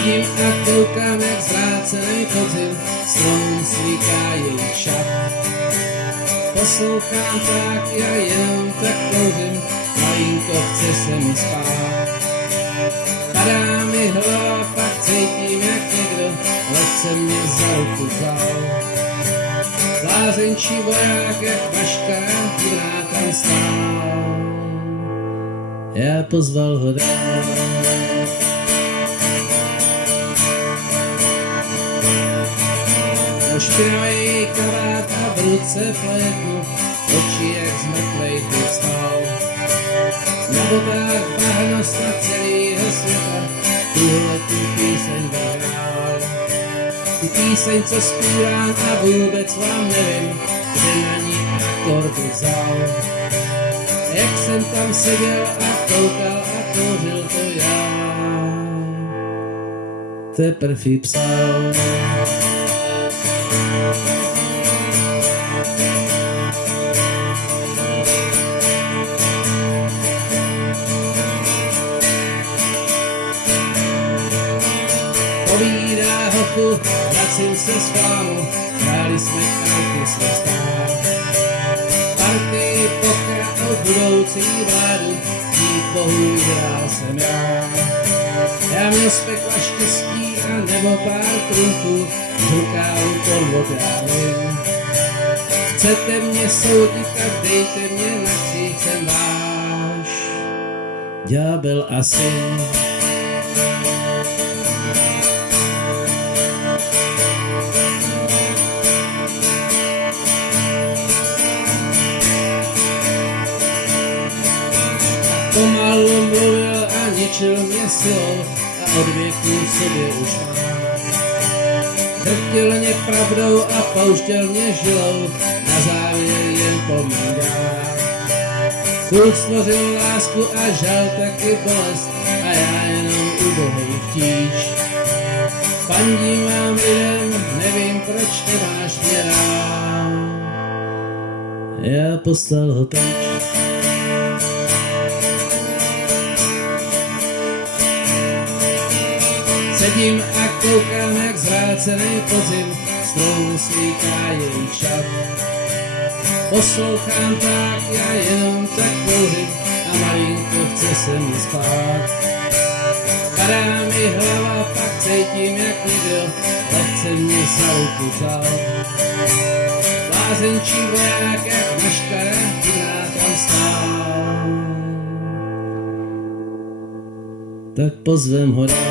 Sedím a koukám, jak zvrácený podzim stromům svíká jejich šat. Poslouchám ptáky a jenom tak kouřím, malinko chce se mi spát. Padá mi hlava, pak cítím, jak někdo lehce mě za ruku vzal. Blázenčí voják, jak maškará, divná tam stál. Já pozval ho dál. Špinavý kabát a v ruce flétnu, oči jak z mrtvejch vstal. Na botách bahno snad celýho světa, tuhle tu píseň zahrál. Tu píseň, co zpívám a vůbec vám nevím, kde na ní akordy vzal. Jak jsem tam seděl a koukal a kouřil, to já teprv jí psal. Povídá hochu, vracím se z fámu, hráli jsme karty svěstá. Party poka o budoucí vládu, dík bohu vyhrál jsem já. Já měl z pekla štěstí a nebo pár trumfů, z rukávu podvod já vím. Chcete mě soudit, tak dejte mě na kříž, jsem váš ďábel a syn. Pomalu mluvil a ničil mě silou a od věků sobě už mám. Drtil mě pravdou a pouštěl mě žilou, na závěr jen povídá. Bůh stvořil lásku a žal taky bolest a já jenom ubohej chtíč. Fandím vám lidem, nevím proč nemáš mě rád. Já poslal ho pryč. Sedím a koukám, jak zvrácený podzim stromům svíká jejich šat. Poslouchám tak, já jenom tak kouřím a malinko chce se mi spát. Padá mi hlava, pak cítím, jak někdo lehce mě za ruku vzal. Blázenčí voják, jak maškara, divná tam stál. Tak pozvem ho dál.